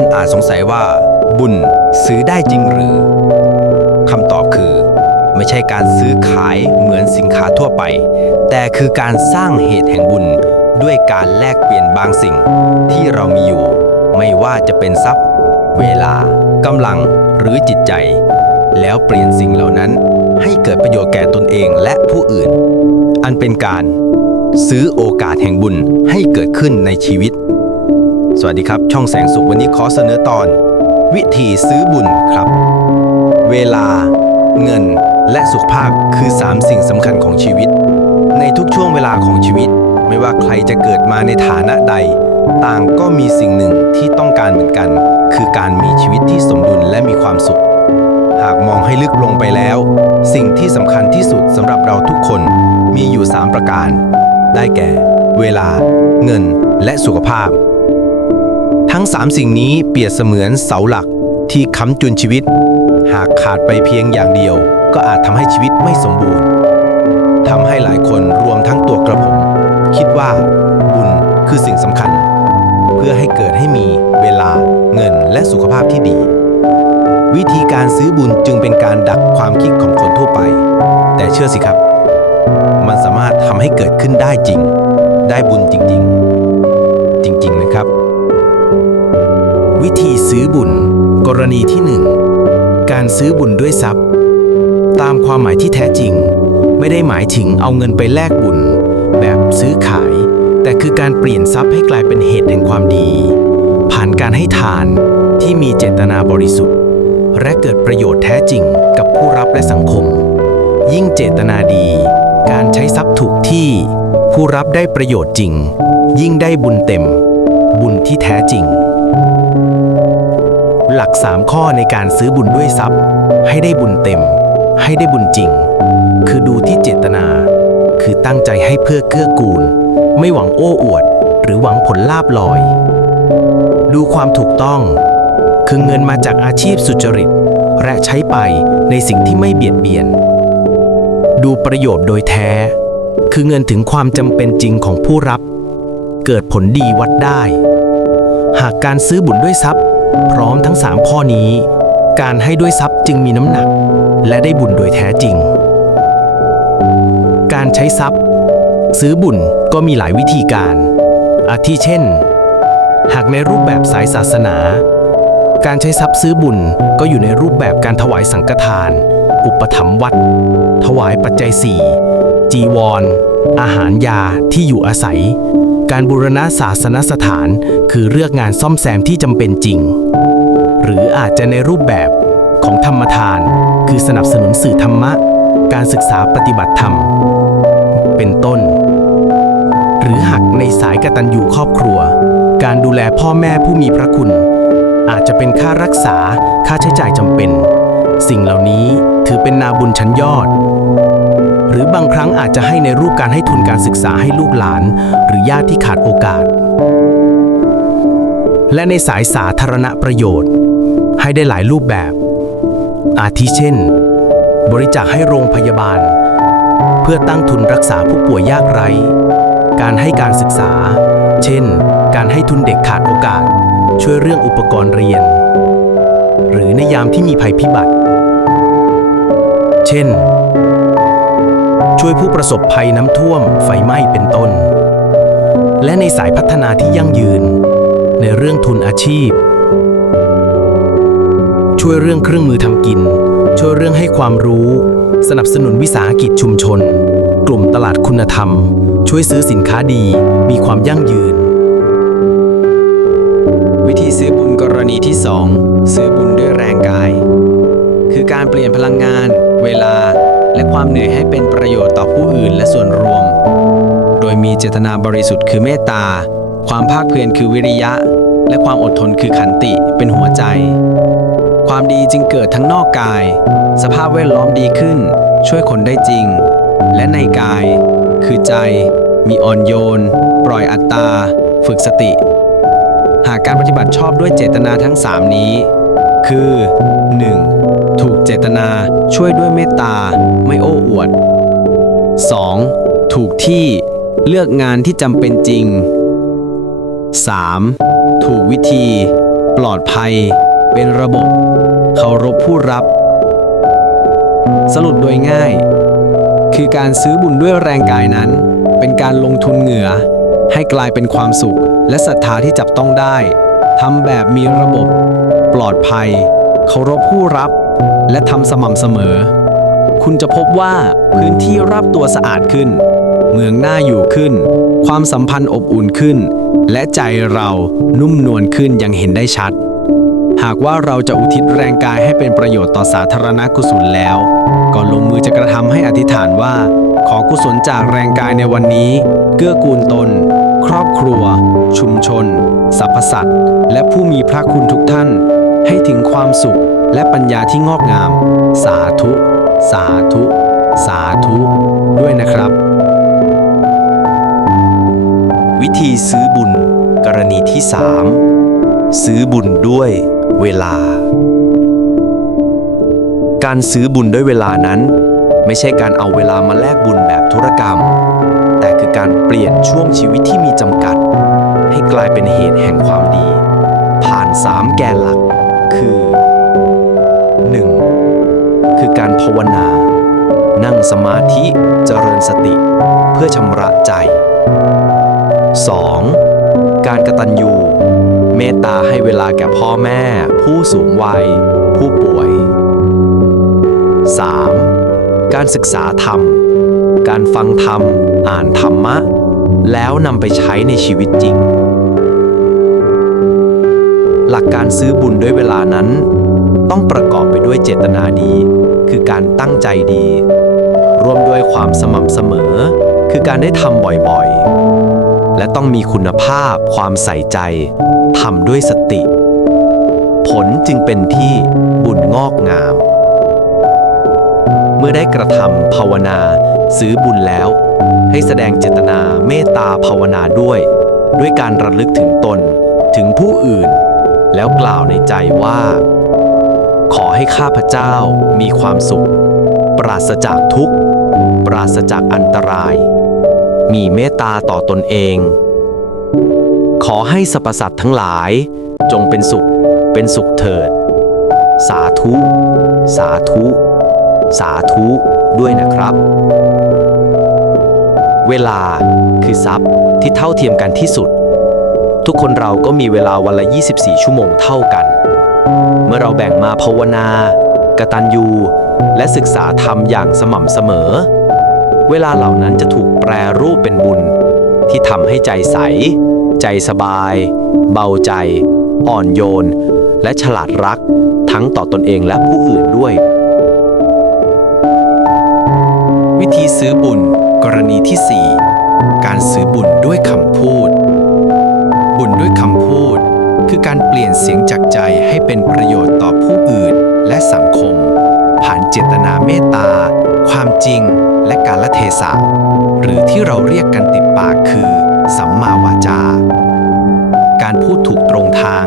คนอาจสงสัยว่า บุญซื้อได้จริงหรือคำตอบคือ ไม่ใช่การซื้อขายเหมือนสินค้าทั่วไป แต่คือการสร้างเหตุแห่งบุญด้วยการแลกเปลี่ยนบางสิ่งที่เรามีอยู่ ไม่ว่าจะเป็นทรัพย์ เวลากำลังหรือจิตใจ แล้วเปลี่ยนสิ่งเหล่านั้น ให้เกิดประโยชน์แก่ตนเองและผู้อื่น อันเป็นการ ซื้อโอกาสแห่งบุญให้เกิดขึ้นในชีวิต สวัสดีครับ ช่องแสงสุขวันนี้ขอเสนอตอน วิธีซื้อบุญครับ เวลา เงิน และสุขภาพคือ 3 สิ่งสำคัญของชีวิต ในทุกช่วงเวลาของชีวิต ไม่ว่าใครจะเกิดมาในฐานะใด ต่างก็มีสิ่งหนึ่งที่ต้องการเหมือนกัน คือการมีชีวิตที่สมดุลและมีความสุข หากมองให้ลึกลงไปแล้ว สิ่งที่สำคัญที่สุดสำหรับเราทุกคนมีอยู่ 3 ประการ ได้แก่ เวลา เงิน และสุขภาพ ทั้ง 3 สิ่งนี้เปรียบเสมือนเสาหลักที่ค้ำจุนชีวิต หากขาดไปเพียงอย่างเดียว ก็อาจทำให้ชีวิตไม่สมบูรณ์ทำให้หลายคนรวมทั้งตัวกระผม คิดว่าบุญคือสิ่งสำคัญ เพื่อให้เกิดให้มีเวลา เงินและสุขภาพที่ดี วิธีการซื้อบุญจึงเป็นการดักความคิดของคนทั่วไป แต่เชื่อสิครับ มันสามารถทำให้เกิดขึ้นได้จริง ได้บุญจริง ๆ วิธีซื้อบุญ กรณีที่หนึ่งการซื้อบุญด้วยทรัพย์ ตามความหมายที่แท้จริง ไม่ได้หมายถึงเอาเงินไปแลกบุญ แบบซื้อขาย แต่คือการเปลี่ยนทรัพย์ให้กลายเป็นเหตุแห่งความดี ผ่านการให้ทานที่มีเจตนาบริสุทธิ์ และเกิดประโยชน์แท้จริงกับผู้รับและสังคม ยิ่งเจตนาดี การใช้ทรัพย์ถูกที่ ผู้รับได้ประโยชน์จริง ยิ่งได้บุญเต็ม บุญที่แท้จริง หลัก 3 ข้อในการซื้อบุญด้วยทรัพย์ ให้ได้บุญเต็ม ให้ได้บุญจริง คือดูที่เจตนา คือตั้งใจให้เพื่อเกื้อกูล ไม่หวังโอ้อวด หรือหวังผลลาบลอย ดูความถูกต้อง คือเงินมาจากอาชีพสุจริต และใช้ไปในสิ่งที่ไม่เบียดเบียน ดูประโยชน์โดยแท้ คือเงินถึงความจำเป็นจริงของผู้รับ เกิดผลดีวัดได้ หากการซื้อบุญด้วยทรัพย์ พร้อมทั้ง3ข้อนี้ การให้ด้วยทรัพย์จึงมีน้ำหนัก และได้บุญโดยแท้จริง การใช้ทรัพย์ ซื้อบุญก็มีหลายวิธีการ อาทิเช่น หากในรูปแบบสายศาสนา การใช้ทรัพย์ซื้อบุญก็อยู่ในรูปแบบการถวายสังฆทาน อุปถัมภ์วัด ถวายปัจจัยสี่จีวรอาหารยาที่อยู่อาศัย การบูรณะศาสนสถานคือเลือกงานซ่อมแซมที่จำเป็นจริง หรืออาจจะในรูปแบบของธรรมทาน คือสนับสนุนสื่อธรรมะ การศึกษาปฏิบัติธรรม เป็นต้น หรือหากในสายกตัญญูครอบครัว การดูแลพ่อแม่ผู้มีพระคุณ อาจจะเป็นค่ารักษาค่าใช้จ่ายจำเป็น สิ่งเหล่านี้ถือเป็นนาบุญชั้นยอด หรือบางครั้งอาจจะให้ในรูปการให้ทุนการศึกษาให้ลูกหลาน หรือญาติที่ขาดโอกาส และในสายสาธารณประโยชน์ ให้ได้หลายรูปแบบ อาทิเช่น บริจาคให้โรงพยาบาล เพื่อตั้งทุนรักษาผู้ป่วยยากไร้ การให้การศึกษา เช่น การให้ทุนเด็กขาดโอกาส ช่วยเรื่องอุปกรณ์เรียน หรือในยามที่มีภัยพิบัติ เช่น ช่วยผู้ประสบภัยน้ำท่วม ไฟไหม้เป็นต้น และในสายพัฒนาที่ยั่งยืน ในเรื่องทุนอาชีพ ช่วยเรื่องเครื่องมือทำกิน ช่วยเรื่องให้ความรู้ สนับสนุนวิสาหกิจชุมชน กลุ่มตลาดคุณธรรม ช่วยซื้อสินค้าดี มีความยั่งยืน วิธีซื้อบุญกรณีที่ 2 ซื้อบุญด้วยแรงกาย คือการเปลี่ยนพลังงาน เวลา และความเหนื่อยให้เป็นประโยชน์ต่อผู้อื่นและส่วนรวม โดยมีเจตนาบริสุทธิ์คือเมตตา ความภาคเพียรคือวิริยะ และความอดทนคือขันติเป็นหัวใจ ความดีจึงเกิดทั้งนอกกาย สภาพแวดล้อมดีขึ้น ช่วยคนได้จริง และในกาย คือใจ มีอ่อนโยน ปล่อยอัตตา ฝึกสติ หากการปฏิบัติชอบด้วยเจตนาทั้ง 3 นี้ คือ 1. ถูกเจตนาช่วยด้วยเมตตา ไม่โอ้อวด 2. ถูกที่เลือกงานที่จำเป็นจริง 3. ถูกวิธี ปลอดภัย เป็นระบบเคารพผู้รับ สรุปโดยง่าย คือการซื้อบุญด้วยแรงกายนั้น เป็นการลงทุนเหงื่อ ให้กลายเป็นความสุข และศรัทธาที่จับต้องได้ทำแบบมีระบบ ปลอดภัย เคารพผู้รับ และทำสม่ำเสมอ คุณจะพบว่าพื้นที่รอบตัวสะอาดขึ้น เมืองน่าอยู่ขึ้น ความสัมพันธ์อบอุ่นขึ้น และใจเรานุ่มนวลขึ้นอยังเห็นได้ชัด หากว่าเราจะอุทิศแรงกายให้เป็นประโยชน์ต่อสาธารณกุศลแล้ว ก็ลงมือจะกระทำให้อธิษฐานว่า ขอกุศลจากแรงกายในวันนี้ เกื้อกูลตน ครอบครัว ชุมชนสรรพสัตว์และผู้มีพระคุณทุกท่าน ให้ถึงความสุข และปัญญาที่งอกงาม สาธุ สาธุ สาธุ ด้วยนะครับ วิธีซื้อบุญ กรณีที่ 3 ซื้อบุญด้วยเวลา การซื้อบุญด้วยเวลานั้น ไม่ใช่การเอาเวลามาแลกบุญแบบธุรกรรม แต่คือการเปลี่ยนช่วงชีวิตที่มีจำกัด ให้กลายเป็นเหตุแห่งความดี ผ่าน3แกนหลัก คือ 1. คือการภาวนา นั่งสมาธิเจริญสติ เพื่อชำระใจ 2. การกระตัญญูเมตตาให้เวลาแก่พ่อแม่ ผู้สูงวัย ผู้ป่วย 3. การศึกษาธรรม การฟังธรรม อ่านธรรมะ แล้วนำไปใช้ในชีวิตจริง หลักการซื้อบุญด้วยเวลานั้น ต้องประกอบไปด้วยเจตนาดี คือการตั้งใจดี ร่วมด้วยความสม่ำเสมอ คือการได้ทำบ่อยๆ และต้องมีคุณภาพความใส่ใจทำด้วยสติ ผลจึงเป็นที่บุญงอกงาม เมื่อได้กระทำภาวนา ซื้อบุญแล้ว ให้แสดงเจตนาเมตตาภาวนาด้วย ด้วยการระลึกถึงตนถึงผู้อื่น แล้วกล่าวในใจว่า ขอให้ข้าพเจ้ามีความสุข ปราศจากทุกข์ ปราศจากอันตราย มีเมตตาต่อตนเอง ขอให้สรรพสัตว์ทั้งหลาย จงเป็นสุข เป็นสุขเถิด สาธุ สาธุ สาธุด้วยนะครับ เวลาคือทรัพย์ที่เท่าเทียมกันที่สุด ทุกคนเราก็มีเวลาวันละ 24 ชั่วโมงเท่ากัน เมื่อเราแบ่งมาภาวนากตัญญู และศึกษาธรรมอย่างสม่ำเสมอ เวลาเหล่านั้นจะถูกแปรรูปเป็นบุญ ที่ทำให้ใจใส ใจสบาย เบาใจ อ่อนโยน และฉลาดรัก ทั้งต่อตนเองและผู้อื่นด้วย วิธีซื้อบุญ กรณีที่ 4 การซื้อบุญด้วยคำพูด บุญด้วยคำพูด คือการเปลี่ยนเสียงจากใจให้เป็นประโยชน์ต่อผู้อื่นและสังคม ผ่านเจตนาเมตตา ความจริง และการละเทศะ หรือที่เราเรียกกันติดปากคือ สัมมาวาจา การพูดถูกตรงทาง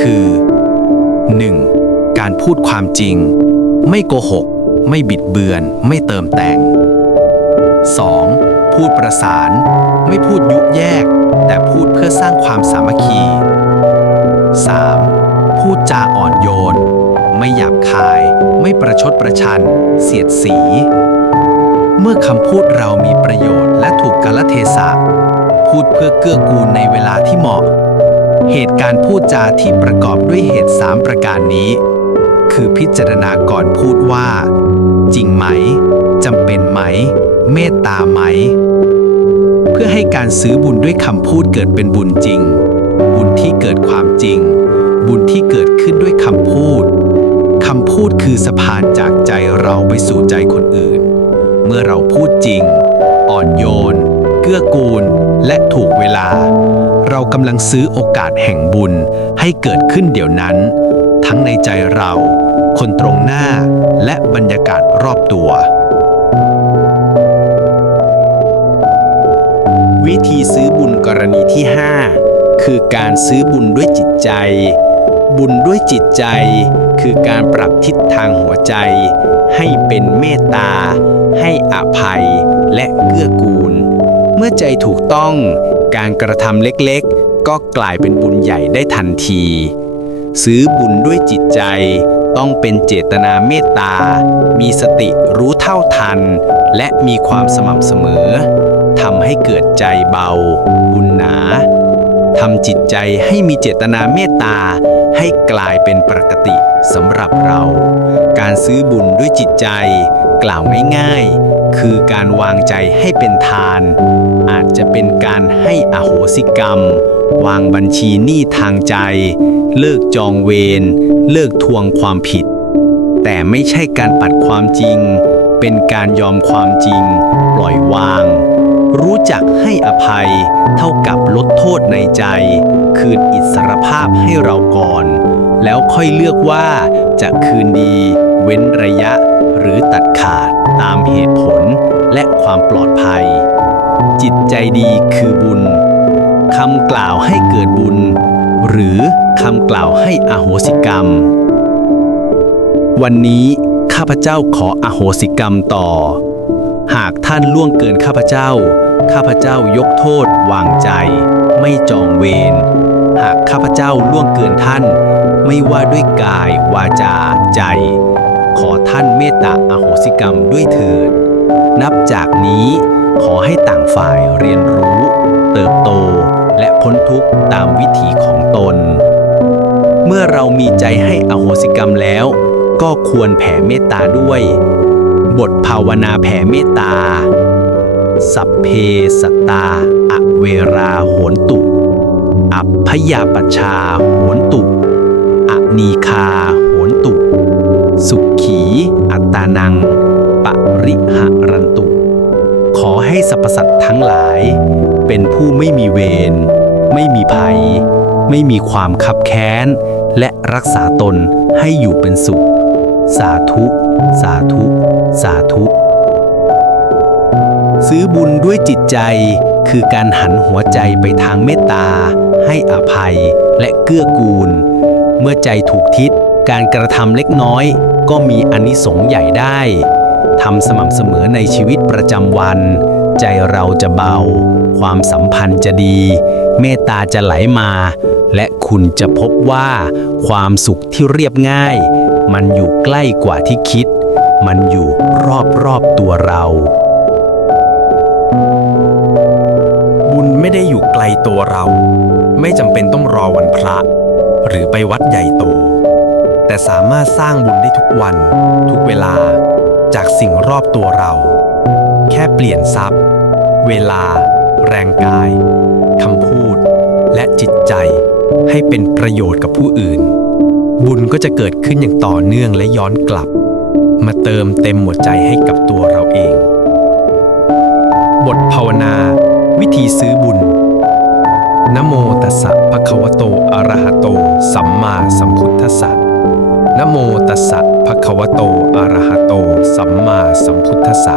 คือ 1. การพูดความจริง ไม่โกหก ไม่บิดเบือน ไม่เติมแต่ง 2. พูดประสาน ไม่พูดยุแยก แต่พูดเพื่อสร้างความสามัคคี 3. พูดจาอ่อนโยน ไม่หยาบคาย ไม่ประชดประชัน เสียดสี เมื่อคำพูดเรามีประโยชน์และถูกกาลเทศะ พูดเพื่อเกื้อกูลในเวลาที่เหมาะ เหตุการณ์พูดจาที่ประกอบด้วยเหตุสามประการนี้ คือพิจารณาก่อนพูดว่า จริงไหมจำเป็นไหม เมตตาไหม เพื่อให้การซื้อบุญด้วยคำพูดเกิดเป็นบุญจริง ที่เกิดความจริง บุญที่เกิดขึ้นด้วยคำพูดคำพูดคือสะพานจากใจเราไปสู่ใจคนอื่น เมื่อเราพูดจริง อ่อนโยน เกื้อกูล และถูกเวลา เรากำลังซื้อโอกาสแห่งบุญให้เกิดขึ้นเดี๋ยวนั้น ทั้งในใจเรา คนตรงหน้า และบรรยากาศรอบตัว วิธีซื้อบุญกรณีที่ 5 คือการซื้อบุญด้วยจิตใจ บุญด้วยจิตใจ คือการปรับทิศทางหัวใจ ให้เป็นเมตตา ให้อภัย และเกื้อกูล เมื่อใจถูกต้อง การกระทำเล็กๆ ก็กลายเป็นบุญใหญ่ได้ทันที ซื้อบุญด้วยจิตใจต้องเป็นเจตนาเมตตา มีสติรู้เท่าทัน และมีความสม่ำเสมอ ทำให้เกิดใจเบา บุญหนา ทำจิตใจให้มีเจตนาเมตตา ให้กลายเป็นปกติสำหรับเรา การซื้อบุญด้วยจิตใจ กล่าวง่ายๆ คือการวางใจให้เป็นทาน อาจจะเป็นการให้อโหสิกรรม วางบัญชีหนี้ทางใจ เลิกจองเวร เลิกทวงความผิด แต่ไม่ใช่การปัดความจริง เป็นการยอมความจริง ปล่อยวาง รู้จักให้อภัย เท่ากับลดโทษในใจ คืนอิสรภาพให้เราก่อน แล้วค่อยเลือกว่าจะคืนดี เว้นระยะ หรือตัดขาดตามเหตุผลและความปลอดภัย จิตใจดีคือบุญคำกล่าวให้เกิดบุญ หรือคำกล่าวให้อโหสิกรรม วันนี้ข้าพเจ้าขออโหสิกรรมต่อ หากท่านล่วงเกินข้าพเจ้า ข้าพเจ้ายกโทษ วางใจ ไม่จองเวร หากข้าพเจ้าล่วงเกินท่าน ไม่ว่าด้วยกาย วาจา ใจ ขอท่านเมตตาอโหสิกรรมด้วยเถิด นับจากนี้ขอให้ต่างฝ่ายเรียนรู้ เติบโตและพ้นทุกข์ตามวิถีของตน เมื่อเรามีใจให้อโหสิกรรมแล้ว ก็ควรแผ่เมตตาด้วย บทภาวนาแผ่เมตตา สัพเพสตา อเวราโหนตุ อัพพยาปชาโหนตุ อนีคาโหนตุ สุขี อัตานัง ปริหะรันตุ ขอให้สรรพสัตว์ทั้งหลาย เป็นผู้ไม่มีเวร ไม่มีภัย ไม่มีความคับแค้น และรักษาตนให้อยู่เป็นสุข สาธุ สาธุ สาธุ ซื้อบุญด้วยจิตใจคือการหันหัวใจไปทางเมตตา ให้อภัยและเกื้อกูล เมื่อใจถูกทิศการกระทำเล็กน้อย ก็มีอนิสงส์ใหญ่ได้ทำสม่ำเสมอในชีวิตประจำวัน ใจเราจะเบา ความสัมพันธ์จะดี เมตตาจะไหลมา และคุณจะพบว่า ความสุขที่เรียบง่าย มันอยู่ใกล้กว่าที่คิด มันอยู่รอบๆตัวเรา บุญไม่ได้อยู่ไกลตัวเรา ไม่จำเป็นต้องรอวันพระ หรือไปวัดใหญ่โต แต่สามารถสร้างบุญได้ทุกวัน ทุกเวลา จากสิ่งรอบตัวเรา แค่เปลี่ยนทรัพย์ เวลา แรงกายคำพูด และจิตใจให้เป็นประโยชน์กับผู้อื่น บุญก็จะเกิดขึ้นอย่างต่อเนื่องและย้อนกลับ มาเติมเต็มหัวใจให้กับตัวเราเอง บทภาวนา วิธีซื้อบุญนะโมตัสสะภะคะวะโตอะระหะโต สัมมาสัมพุทธัสสะนะโมตัสสะภะคะวะโตอะระหะโต สัมมาสัมพุทธัสสะ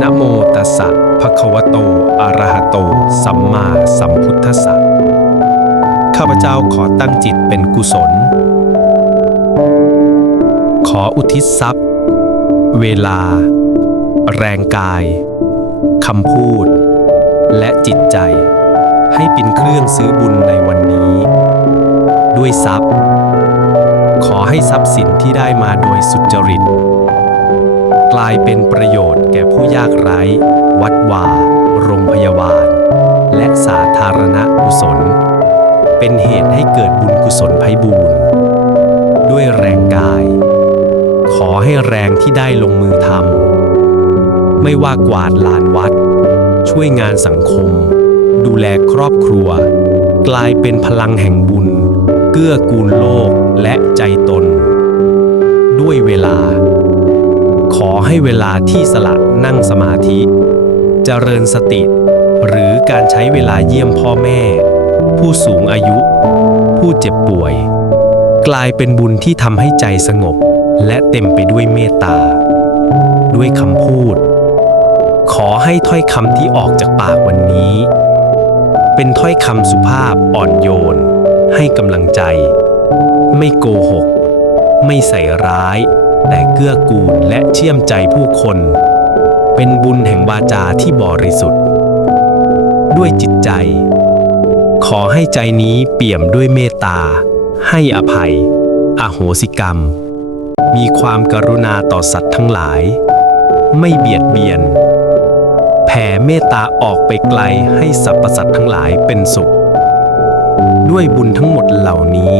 นะโมตัสสะภะคะวะโตอะระหะโต สัมมาสัมพุทธัสสะข้าพเจ้าขอตั้งจิตเป็นกุศล ออุทิศทรัพย์ เวลา แรงกายคำพูด และจิตใจ ให้เป็นเครื่องซื้อบุญในวันนี้ ด้วยทรัพย์ ขอให้ทรัพย์สินที่ได้มาโดยสุจริต กลายเป็นประโยชน์แก่ผู้ยากไร้ วัดวา โรงพยาบาล และสาธารณกุศล เป็นเหตุให้เกิดบุญกุศลไพบูรณ์ด้วยแรงกาย ขอให้แรงที่ได้ลงมือทำไม่ว่ากวาดลานวัด ช่วยงานสังคม ดูแลครอบครัว กลายเป็นพลังแห่งบุญ เกื้อกูลโลกและใจตน ด้วยเวลา ขอให้เวลาที่สละนั่งสมาธิเจริญสติ หรือการใช้เวลาเยี่ยมพ่อแม่ ผู้สูงอายุ ผู้เจ็บป่วย กลายเป็นบุญที่ทำให้ใจสงบ และเต็มไปด้วยเมตตา ด้วยคำพูด ขอให้ถ้อยคำที่ออกจากปากวันนี้ เป็นถ้อยคำสุภาพอ่อนโยน ให้กำลังใจ ไม่โกหก ไม่ใส่ร้าย แต่เกื้อกูลและเชื่อมใจผู้คน เป็นบุญแห่งวาจาที่บริสุทธิ์ ด้วยจิตใจ ขอให้ใจนี้เปี่ยมด้วยเมตตาให้อภัย อโหสิกรรม มีความกรุณาต่อสัตว์ทั้งหลาย ไม่เบียดเบียน แผ่เมตตาออกไปไกลให้สรรพสัตว์ทั้งหลายเป็นสุข ด้วยบุญทั้งหมดเหล่านี้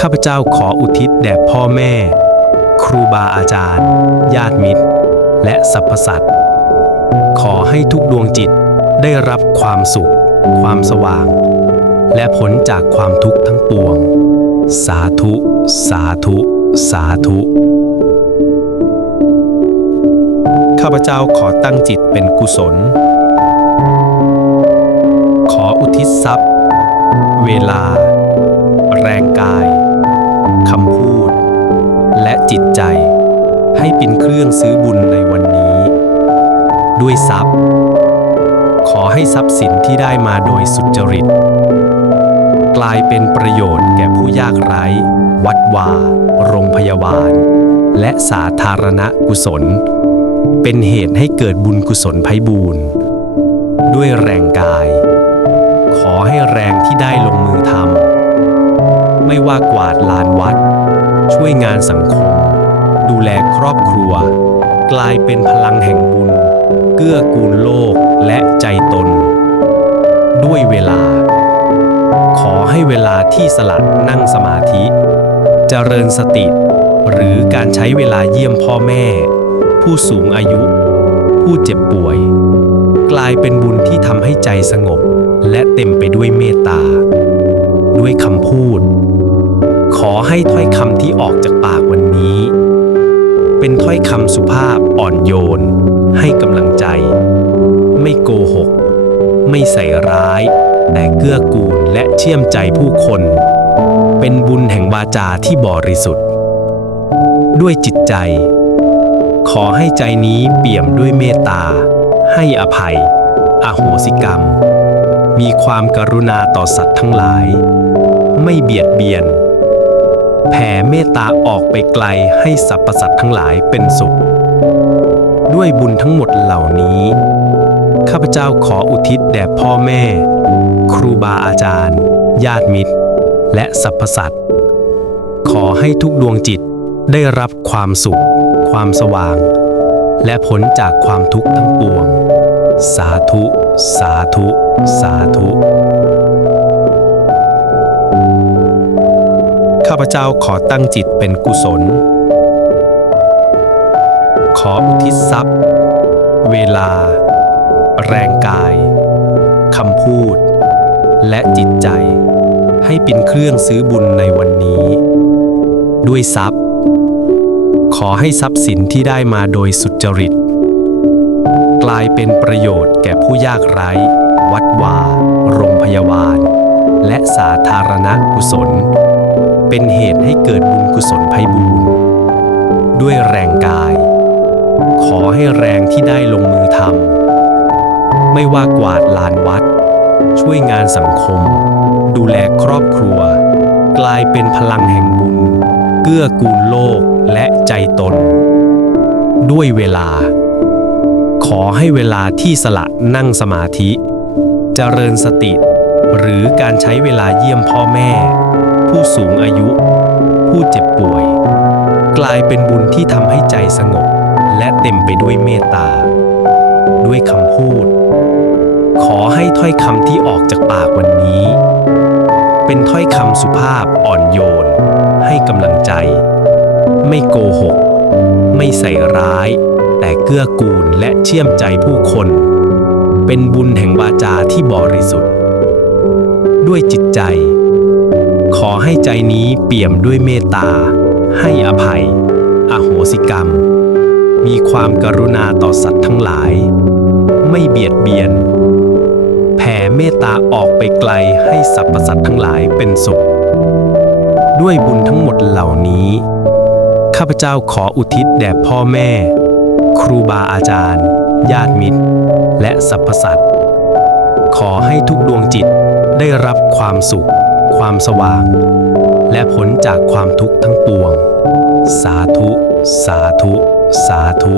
ข้าพเจ้าขออุทิศแด่พ่อแม่ ครูบาอาจารย์ ญาติมิตร และสรรพสัตว์ ขอให้ทุกดวงจิตได้รับความสุข ความสว่าง และผลจากความทุกข์ทั้งปวง สาธุ สาธุ สาธุ ข้าพเจ้าขอตั้งจิตเป็นกุศล ขออุทิศทรัพย์ เวลา แรงกาย คำพูด และจิตใจ ให้เป็นเครื่องซื้อบุญในวันนี้ ด้วยทรัพย์ ขอให้ทรัพย์สินที่ได้มาโดยสุจริต กลายเป็นประโยชน์แก่ผู้ยากไร้ วัดวา โรงพยาบาล และสาธารณกุศล เป็นเหตุให้เกิดบุญกุศลไพบูรณ์ด้วยแรงกาย ขอให้แรงที่ได้ลงมือทำไม่ว่ากวาดลานวัด ช่วยงานสังคม ดูแลครอบครัว กลายเป็นพลังแห่งบุญ เกื้อกูลโลกและใจตน ด้วยเวลา ขอให้เวลาที่สลัดนั่งสมาธิ เจริญสติ หรือการใช้เวลาเยี่ยมพ่อแม่ ผู้สูงอายุ ผู้เจ็บป่วย กลายเป็นบุญที่ทำให้ใจสงบ และเต็มไปด้วยเมตตา ด้วยคำพูด ขอให้ถ้อยคำที่ออกจากปากวันนี้ เป็นถ้อยคำสุภาพอ่อนโยน ให้กำลังใจ ไม่โกหก ไม่ใส่ร้าย แต่เกื้อกูลและเชื่อมใจผู้คน เป็นบุญแห่งวาจาที่บริสุทธิ์ ด้วยจิตใจ ขอให้ใจนี้เปี่ยมด้วยเมตตา ให้อภัย อโหสิกรรม มีความกรุณาต่อสัตว์ทั้งหลาย ไม่เบียดเบียน แผ่เมตตาออกไปไกลให้สรรพสัตว์ทั้งหลายเป็นสุข ด้วยบุญทั้งหมดเหล่านี้ ข้าพเจ้าขออุทิศแด่พ่อแม่ ครูบาอาจารย์ ญาติมิตร และสรรพสัตว์ ขอให้ทุกดวงจิตได้รับความสุข ความสว่าง และผลจากความทุกข์ทั้งปวง สาธุ สาธุ สาธุ ข้าพเจ้าขอตั้งจิตเป็นกุศล ขออุทิศทรัพย์ เวลา แรงกายคำพูด และจิตใจ ให้เป็นเครื่องซื้อบุญในวันนี้ ด้วยทรัพย์ ขอให้ทรัพย์สินที่ได้มาโดยสุจริต กลายเป็นประโยชน์แก่ผู้ยากไร้ วัดวา โรงพยาบาล และสาธารณกุศล เป็นเหตุให้เกิดบุญกุศลไพบูรณ์ด้วยแรงกาย ขอให้แรงที่ได้ลงมือทำไม่ว่ากวาดลานวัด ช่วยงานสังคม ดูแลครอบครัว กลายเป็นพลังแห่งบุญ เกื้อกูลโลกและใจตน ด้วยเวลา ขอให้เวลาที่สละนั่งสมาธิจเจริญสติ หรือการใช้เวลาเยี่ยมพ่อแม่ ผู้สูงอายุ ผู้เจ็บป่วย กลายเป็นบุญที่ทำให้ใจสงบ และเต็มไปด้วยเมตตา ด้วยคำพูดขอให้ถ้อยคำที่ออกจากปากวันนี้ เป็นถ้อยคำสุภาพอ่อนโยน ให้กำลังใจ ไม่โกหก ไม่ใส่ร้าย แต่เกื้อกูลและเชื่อมใจผู้คน เป็นบุญแห่งวาจาที่บริสุทธิ์ ด้วยจิตใจ ขอให้ใจนี้เปี่ยมด้วยเมตตา ให้อภัย อโหสิกรรม มีความกรุณาต่อสัตว์ทั้งหลาย ไม่เบียดเบียน แผ่เมตตาออกไปไกลให้สรรพสัตว์ทั้งหลายเป็นสุข ด้วยบุญทั้งหมดเหล่านี้ ข้าพเจ้าขออุทิศแด่พ่อแม่ ครูบาอาจารย์ ญาติมิตร และสรรพสัตว์ ขอให้ทุกดวงจิตได้รับความสุข ความสว่าง และผลจากความทุกข์ทั้งปวง สาธุ สาธุ สาธุ